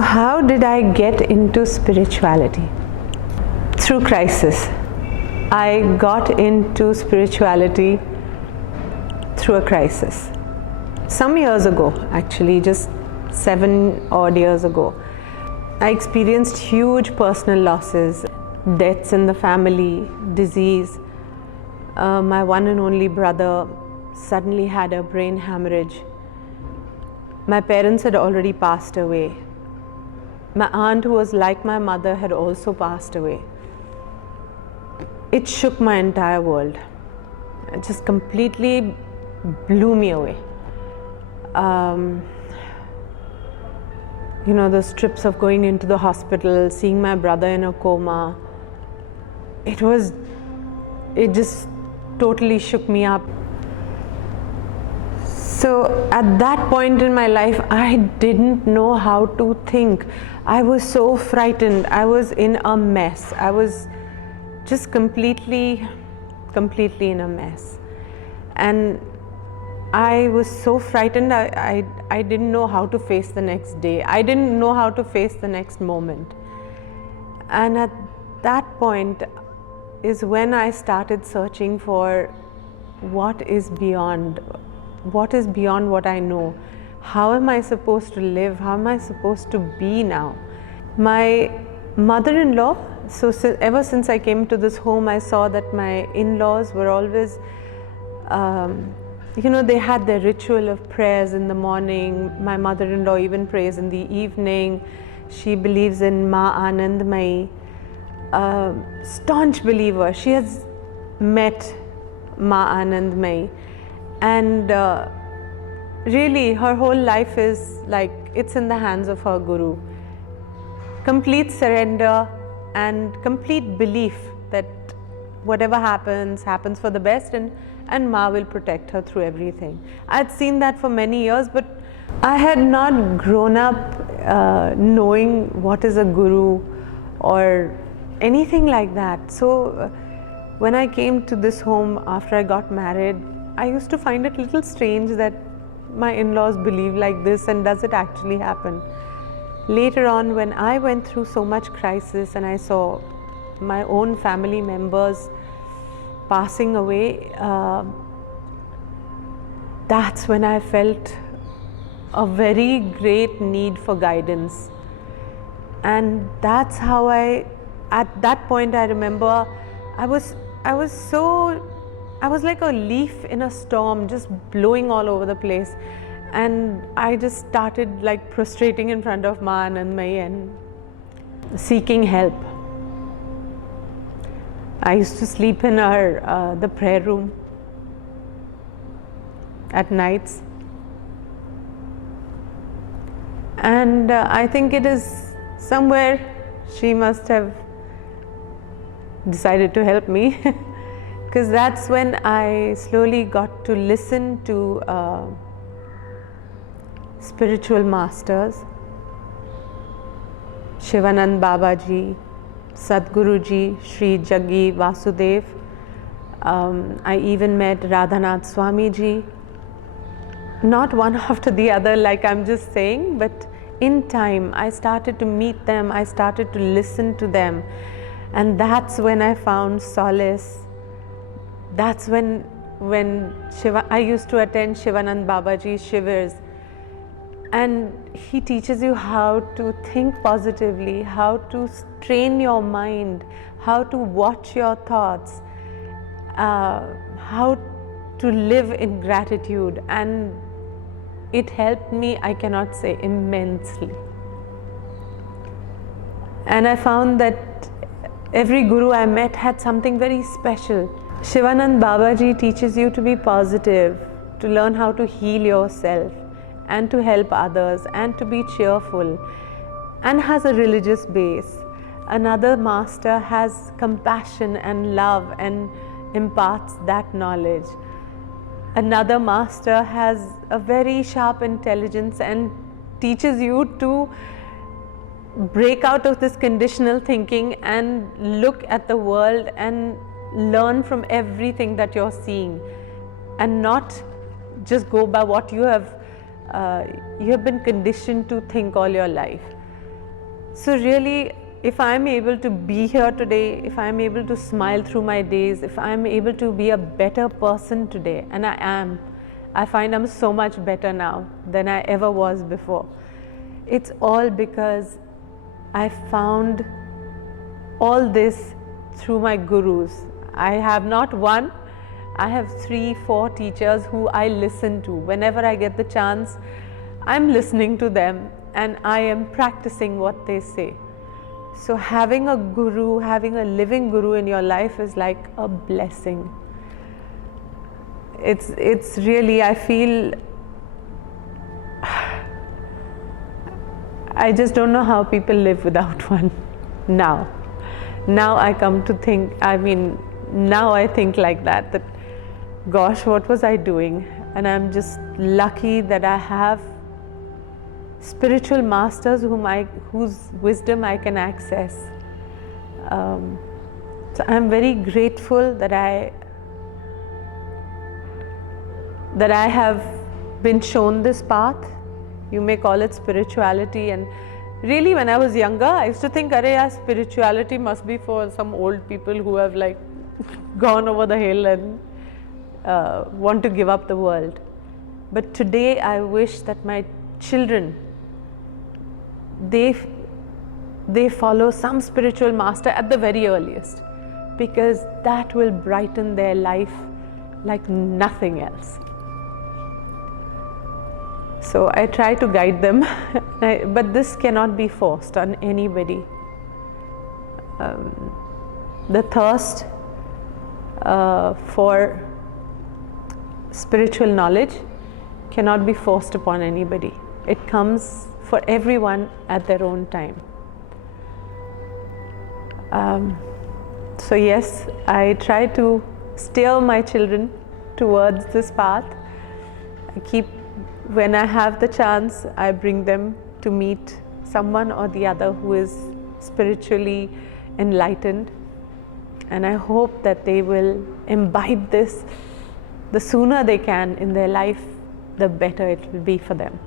How did I get into spirituality? Through crisis. I got into spirituality through a crisis. Some years ago, actually, just 7 odd years ago, I experienced huge personal losses, deaths in the family, disease. My one and only brother suddenly had a brain hemorrhage. My parents had already passed away. My aunt, who was like my mother, had also passed away. It shook my entire world. It just completely blew me away. Those trips of going into the hospital, seeing my brother in a coma, it just totally shook me up. So at that point in my life, I didn't know how to think. I was so frightened. I was in a mess. I was just completely in a mess. And I was so frightened, I didn't know how to face the next day. I didn't know how to face the next moment. And at that point is when I started searching for what is beyond what I know. How am I supposed to live? How am I supposed to be now? My mother-in-law, ever since I came to this home, I saw that my in-laws were always, they had their ritual of prayers in the morning. My mother-in-law even prays in the evening. She believes in Ma Anandmayi, staunch believer. She has met Ma Anandmayi. And really, her whole life is like it's in the hands of her guru. Complete surrender and complete belief that whatever happens for the best, and Ma will protect her through everything. I'd seen that for many years, but I had not grown up knowing what is a guru or anything like that. So when I came to this home after I got married, I used to find it a little strange that my in-laws believe like this, and does it actually happen? Later on, when I went through so much crisis and I saw my own family members passing away, that's when I felt a very great need for guidance. And that's how at that point I remember I was like a leaf in a storm, just blowing all over the place. And I just started like prostrating in front of Ma Anandmayi and seeking help. I used to sleep in the prayer room at nights. And I think it is somewhere she must have decided to help me. Because that's when I slowly got to listen to spiritual masters, Shivanand Babaji, Sadhguruji, Sri Jaggi Vasudev. I even met Radhanath Swamiji. Not one after the other like I'm just saying, but in time I started to meet them, I started to listen to them. And that's when I found solace. That's when I used to attend Shivanand Babaji's shivers, and he teaches you how to think positively, how to train your mind, how to watch your thoughts, how to live in gratitude, and it helped me, I cannot say, immensely. And I found that every guru I met had something very special. Shivanand Babaji teaches you to be positive, to learn how to heal yourself and to help others and to be cheerful, and has a religious base. Another master has compassion and love and imparts that knowledge. Another master has a very sharp intelligence and teaches you to break out of this conditional thinking and look at the world and learn from everything that you're seeing, and not just go by what you have been conditioned to think all your life. So really, if I'm able to be here today, if I'm able to smile through my days, if I'm able to be a better person today, and I am, I find I'm so much better now than I ever was before. It's all because I found all this through my gurus. I have not one, I have 3-4 teachers who I listen to. Whenever I get the chance, I'm listening to them and I am practicing what they say. So having a guru, having a living guru in your life is like a blessing. It's really, I feel, I just don't know how people live without one now. Now I come to think, now I think like that gosh, what was I doing? And I'm just lucky that I have spiritual masters whose wisdom I can access. So I'm very grateful that I have been shown this path. You may call it spirituality. And really, when I was younger, I used to think, spirituality must be for some old people who have like gone over the hill and want to give up the world. But today I wish that my children, they follow some spiritual master at the very earliest, because that will brighten their life like nothing else. So I try to guide them, but this cannot be forced on anybody. The thirst for spiritual knowledge cannot be forced upon anybody. It comes for everyone at their own time. So yes, I try to steer my children towards this path. When I have the chance, I bring them to meet someone or the other who is spiritually enlightened, and I hope that they will imbibe this. The sooner they can in their life, the better it will be for them.